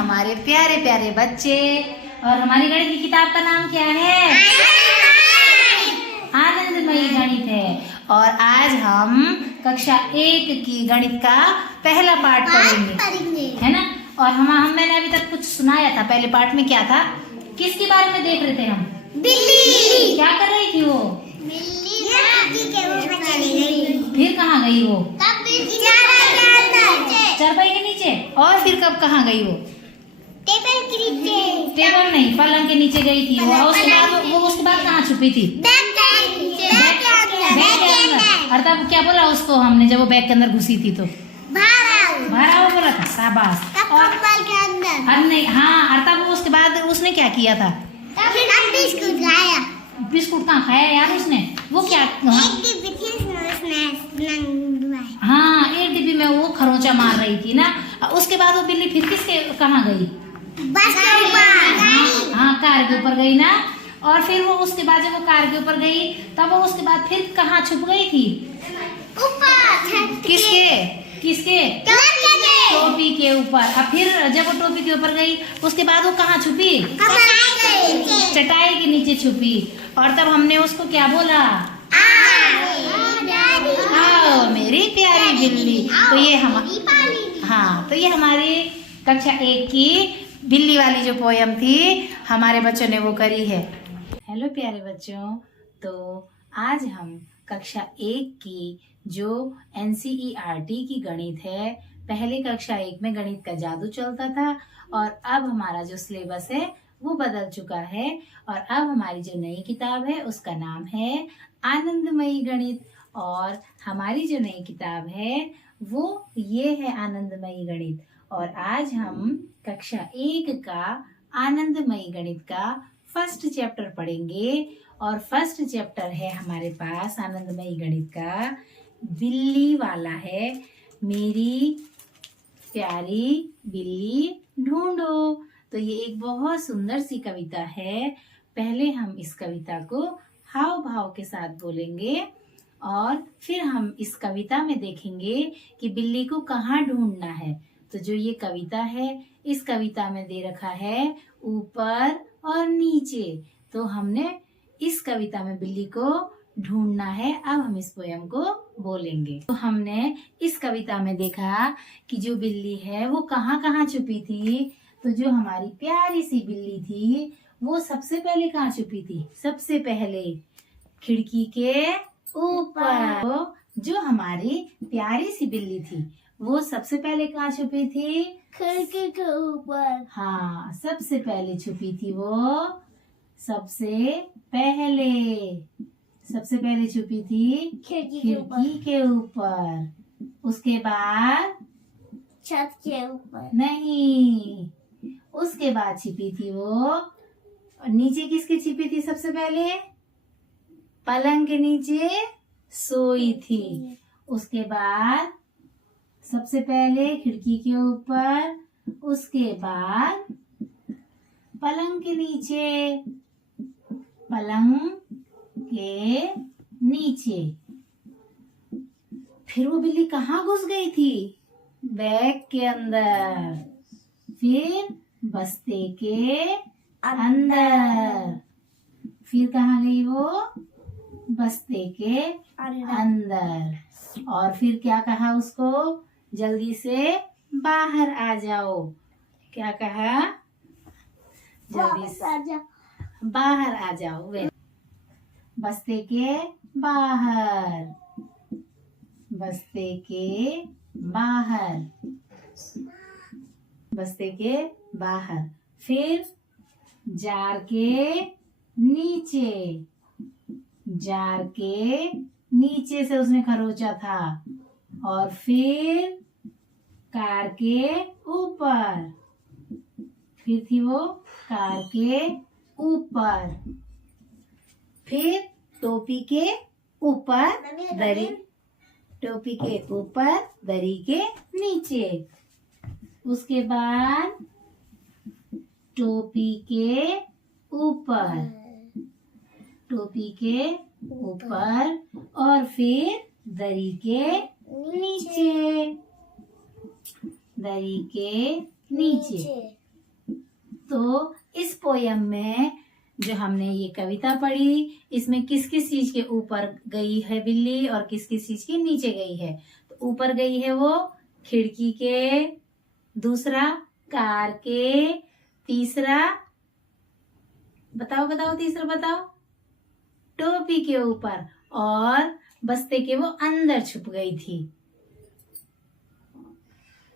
हमारे प्यारे प्यारे बच्चे। और हमारी गणित की किताब का नाम क्या है? आनंदमयी गणित है। और आज हम कक्षा 1 की गणित का पहला पाठ पढ़ेंगे, है ना। और मैंने अभी तक कुछ सुनाया था। पहले पाठ में क्या था, किसके बारे में देख रहे थे हम? बिल्ली। क्या कर रही थी वो? बिल्ली के ऊपर चली गई। फिर कहाँ गई वो? चारपाई के नीचे। और फिर कब कहाँ गई वो? टेबल के नीचे। टेबल नहीं, पलंग के नीचे गई थी वो। और उसके बाद कहाँ छुपी थी? बैग के अंदर। और तब क्या बोला उसको हमने जब वो बैग के अंदर घुसी थी तो? बाहर आओ बोला था। शाबाश। और कंबल के अंदर। और नहीं, हाँ। और तब उसके बाद उसने क्या किया था? बिस्कुट खाया। बिस्कुट कहाँ खाया यार उसने? वो क्या? हाँ, एक डिब्बी में वो खरोंचा मार रही थी ना। उसके बाद वो बिल्ली फिर किसके कहाँ गई? बस के ऊपर। हाँ, कार के ऊपर गई ना। और फिर वो उसके बाद जब वो कार के ऊपर गई तब वो उसके बाद फिर कहाँ छुप गई थी? ऊपर। किसके? टोपी के ऊपर। अब फिर जब वो टोपी के ऊपर गई उसके बाद वो कहाँ छुपी? चटाई के नीचे छुपी। और तब हमने उसको क्या बोला? आओ मेरी प्यारी बिल्ली। तो ये हमारी कक्षा 1 की बिल्ली वाली जो पोयम थी हमारे बच्चों ने वो करी है। हेलो प्यारे बच्चों, तो आज हम कक्षा 1 की जो NCERT की गणित है, पहले कक्षा 1 में गणित का जादू चलता था और अब हमारा जो सिलेबस है वो बदल चुका है। और अब हमारी जो नई किताब है उसका नाम है आनंदमयी गणित। और हमारी जो नई किताब है वो ये है आनंदमयी गणित। और आज हम कक्षा 1 का आनंदमयी गणित का फर्स्ट चैप्टर पढ़ेंगे। और फर्स्ट चैप्टर है हमारे पास आनंदमयी गणित का, बिल्ली वाला है। मेरी प्यारी बिल्ली ढूंढो। तो ये एक बहुत सुंदर सी कविता है। पहले हम इस कविता को हाव भाव के साथ बोलेंगे और फिर हम इस कविता में देखेंगे कि बिल्ली को कहाँ ढूंढना है। तो जो ये कविता है, इस कविता में दे रखा है ऊपर और नीचे। तो हमने इस कविता में बिल्ली को ढूंढना है। अब हम इस पोयम को बोलेंगे। तो हमने इस कविता में देखा कि जो बिल्ली है वो कहाँ कहाँ छुपी थी। तो जो हमारी प्यारी सी बिल्ली थी वो सबसे पहले कहाँ छुपी थी? सबसे पहले खिड़की के ऊपर। तो जो हमारी प्यारी सी बिल्ली थी वो सबसे पहले कहाँ छुपी थी? खिड़की के ऊपर। हाँ, सबसे पहले छुपी थी वो। सबसे पहले छुपी थी खिड़की के ऊपर। उसके बाद छत के ऊपर नहीं, उसके बाद छिपी थी वो नीचे। किसके छिपी थी सबसे पहले? पलंग के नीचे सोई थी। उसके बाद सबसे पहले खिड़की के ऊपर, उसके बाद पलंग के नीचे। फिर वो बिल्ली कहाँ घुस गई थी? बैग के अंदर। फिर बस्ते के अंदर। फिर कहाँ गई वो? बस्ते के अंदर। और फिर क्या कहा उसको? जल्दी से बाहर आ जाओ। क्या कहा? जल्दी से बाहर आ जाओ। बस्ते के बाहर। फिर जार के नीचे से उसने खरोचा था। और फिर कार के ऊपर। फिर थी वो कार के ऊपर। फिर टोपी के ऊपर दरी के नीचे। उसके बाद टोपी के ऊपर और फिर दरी के नीचे। तो इस पोयम में जो हमने ये कविता पढ़ी, इसमें किस किस चीज के ऊपर गई है बिल्ली और किस किस चीज के नीचे गई है। तो ऊपर गई है वो खिड़की के, दूसरा कार के, तीसरा बताओ बताओ तीसरा बताओ, टोपी के ऊपर, और बस्ते के वो अंदर छुप गई थी।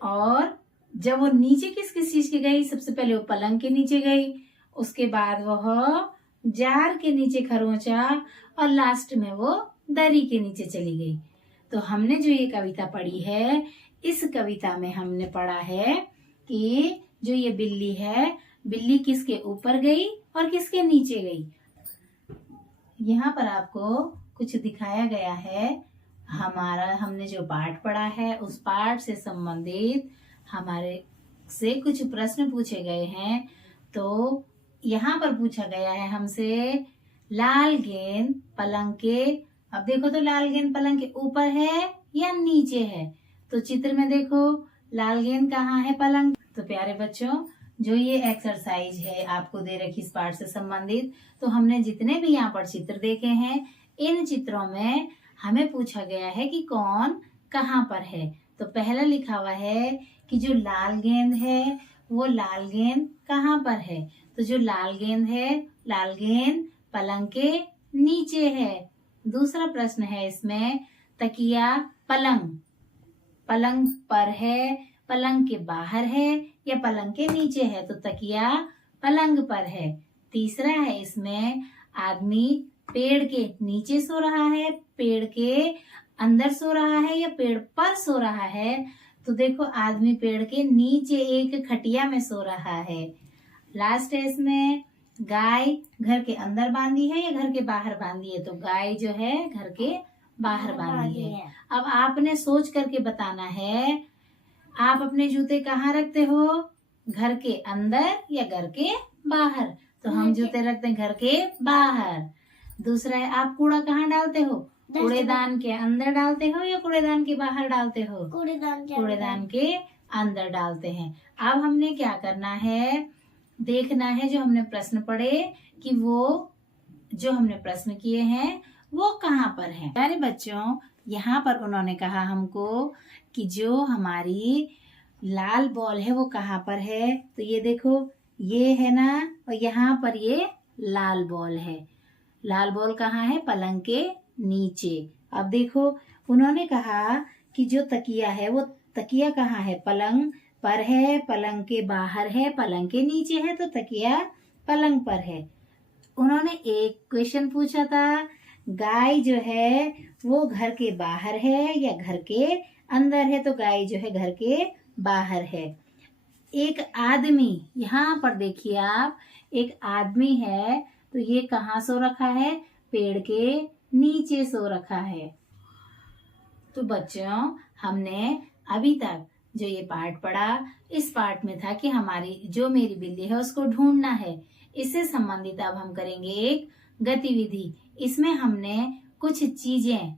और जब वो नीचे किस किस चीज की गई, सबसे पहले वो पलंग के नीचे गई, उसके बाद वह जार के नीचे खरोंचा, और लास्ट में वो दरी के नीचे चली गई। तो हमने जो ये कविता पढ़ी है, इस कविता में हमने पढ़ा है कि जो ये बिल्ली है, बिल्ली किसके ऊपर गई और किसके नीचे गई। यहाँ पर आपको कुछ दिखाया गया है। हमने जो पाठ पढ़ा है, उस पाठ से संबंधित हमारे से कुछ प्रश्न पूछे गए हैं। तो यहाँ पर पूछा गया है हमसे, लाल गेंद पलंग के, अब देखो तो लाल गेंद पलंग के ऊपर है या नीचे है। तो चित्र में देखो लाल गेंद कहाँ है, पलंग। तो प्यारे बच्चों, जो ये एक्सरसाइज है आपको दे रखी इस पाठ से संबंधित, तो हमने जितने भी यहाँ पर चित्र देखे हैं, इन चित्रों में हमें पूछा गया है कि कौन कहाँ पर है। तो पहला लिखा हुआ है कि जो लाल गेंद है, वो लाल गेंद कहाँ पर है। तो जो लाल गेंद है, लाल गेंद पलंग के नीचे है। दूसरा प्रश्न है इसमें, तकिया पलंग पलंग पर है, पलंग के बाहर है या पलंग के नीचे है। तो तकिया पलंग पर है। तीसरा है इसमें, आदमी पेड़ के नीचे सो रहा है, पेड़ के अंदर सो रहा है या पेड़ पर सो रहा है। तो देखो आदमी पेड़ के नीचे एक खटिया में सो रहा है। लास्ट है इसमें, गाय घर के अंदर बांधी है या घर के बाहर बांधी है। तो गाय जो है घर के बाहर बांधी है। अब आपने सोच करके बताना है, आप अपने जूते कहाँ रखते हो, घर के अंदर या घर के बाहर। तो हम जूते रखते हैं घर के बाहर। दूसरा है, आप कूड़ा कहाँ डालते हो, कूड़ेदान के अंदर डालते हो या कूड़ेदान के बाहर डालते हो। कूड़ेदान के अंदर डालते हैं। अब हमने क्या करना है, देखना है जो हमने प्रश्न पढ़े कि वो जो हमने प्रश्न किए हैं वो कहाँ पर है। प्यारे बच्चों, यहाँ पर उन्होंने कहा हमको कि जो हमारी लाल बॉल है वो कहाँ पर है। तो ये देखो, ये है ना, और यहाँ पर ये लाल बॉल है। लाल बॉल कहाँ है, पलंग के नीचे। अब देखो उन्होंने कहा कि जो तकिया है, वो तकिया कहाँ है, पलंग पर है, पलंग के बाहर है, पलंग के नीचे है। तो तकिया पलंग पर है। उन्होंने एक क्वेश्चन पूछा था, गाय जो है वो घर के बाहर है या घर के अंदर है। तो गाय जो है घर के बाहर है। एक आदमी, यहाँ पर देखिए आप, एक आदमी है, तो ये कहाँ सो रखा है, पेड़ के नीचे सो रखा है। तो बच्चों, हमने अभी तक जो ये पाठ पढ़ा, इस पाठ में था कि हमारी जो मेरी बिल्ली है उसको ढूंढना है। इससे संबंधित अब हम करेंगे एक गतिविधि। इसमें हमने कुछ चीजें,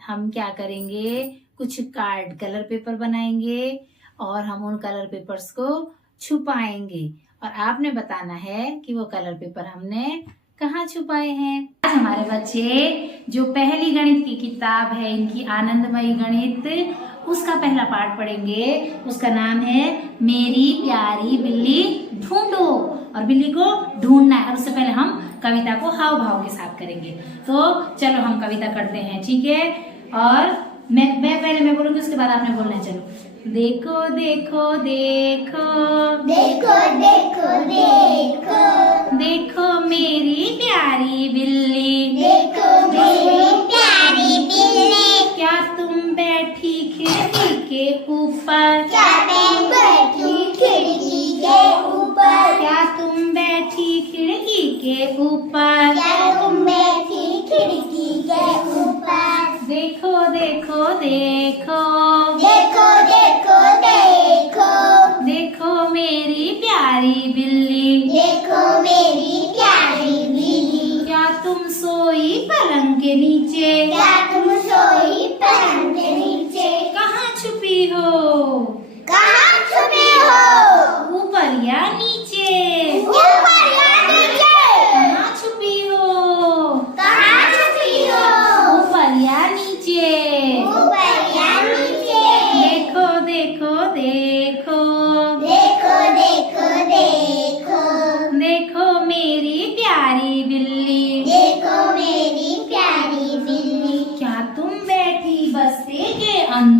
हम क्या करेंगे, कुछ कार्ड कलर पेपर बनाएंगे और हम उन कलर पेपर्स को छुपाएंगे और आपने बताना है कि वो कलर पेपर हमने कहाँ छुपाए हैं। आज हमारे बच्चे जो पहली गणित की किताब है इनकी, आनंदमयी गणित, उसका पहला पाठ पढ़ेंगे। उसका नाम है मेरी प्यारी बिल्ली ढूंढो, और बिल्ली को ढूंढना है। और उससे पहले हम कविता को हाव भाव के साथ करेंगे। तो चलो हम कविता करते हैं, ठीक है। और मैं बोलूंगी, उसके बाद आपने बोलना है। चलो, देखो देखो देखो देखो देखो देखो देखो मेरी प्यारी बिल्ली, देखो मेरी प्यारी बिल्ली, क्या तुम बैठी खिड़की के ऊपर, क्या मैं बैठी खिड़की के ऊपर, क्या तुम बैठी खिड़की के ऊपर, क्या तुम बैठी खिड़की के ऊपर, देखो देखो देखो देखो देखो देखो देखो मेरी प्यारी बिल्ली, देखो मेरी प्यारी बिल्ली, क्या तुम सोई पलंग के नीचे, क्या तुम सोई पलंग के नीचे, कहाँ छुपी हो, कहाँ छुपी हो, ऊपर या नीचे,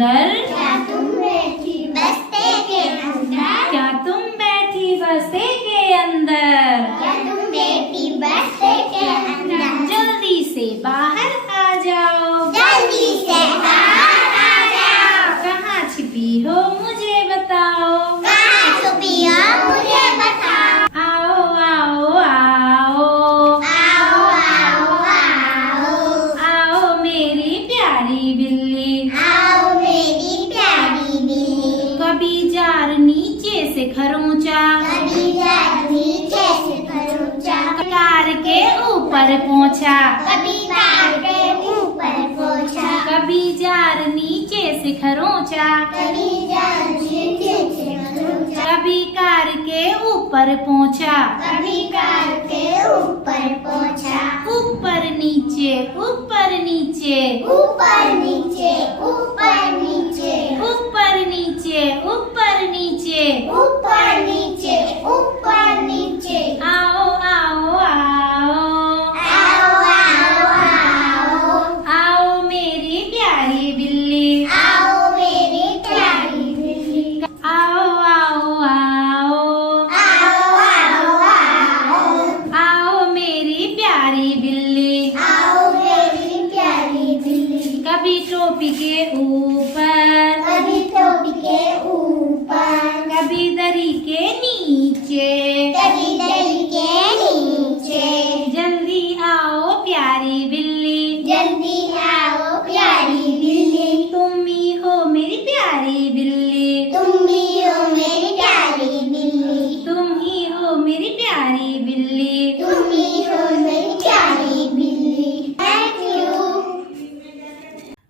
अंदर? क्या तुम बैठी बस्ते के अंदर? क्या तुम बैठी बस्ते के अंदर? क्या तुम बैठी बस्ते के अंदर? जल्दी से बाहर आ जाओ। जल्दी से बाहर आ जाओ। कहाँ छिपी हो मुझे बताओ। कहाँ छुपी हो मुझे बताओ। आओ आओ आओ आओ आओ आओ। आओ मेरी प्यारी बिल्ली। आओ मेरी प्यारी बिल्ली। कभी जार नीचे से खरोंचा, कभी जार नीचे से खरोंचा। कार के ऊपर पहुँचा। कभी कार के ऊपर पहुंचा। कभी जार नीचे से खरोंचा, कभी जार नीचे से खरोंचा। कभी कार के ऊपर पहुँचा। कभी कार के ऊपर पहुंचा। ऊपर नीचे ऊपर नीचे ऊपर नीचे ऊपर नीचे ऊपर नीचे ऊपर नीचे ऊपर नीचे ऊपर नीचे। आओ आओ आओ आओ आओ आओ। आओ मेरी प्यारी बिल्ली। आओ मेरी प्यारी बिल्ली। आओ आओ आओ आओ आओ आओ। आओ मेरी प्यारी बिल्ली। आओ मेरी प्यारी बिल्ली। कभी टोपी के ऊपर, कभी टोपी के ऊपर। कभी दरी के नीचे। कभी दरी के नीचे। जल्दी आओ प्यारी बिल्ली। जल्दी आओ प्यारी बिल्ली। तुम ही हो मेरी प्यारी बिल्ली। तुम भी हो मेरी प्यारी बिल्ली। तुम ही हो मेरी प्यारी बिल्ली। तुम ही हो मेरी प्यारी बिल्ली। Thank you.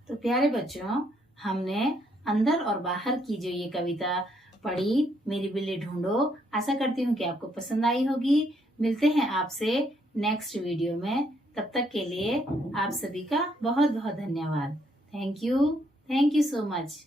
तो प्यारे बच्चों, हमने अंदर और बाहर की जो ये कविता पढ़ी, मेरी बिल्ली ढूंढो, आशा करती हूँ कि आपको पसंद आई होगी। मिलते हैं आपसे नेक्स्ट वीडियो में। तब तक के लिए आप सभी का बहुत बहुत धन्यवाद। Thank you so much.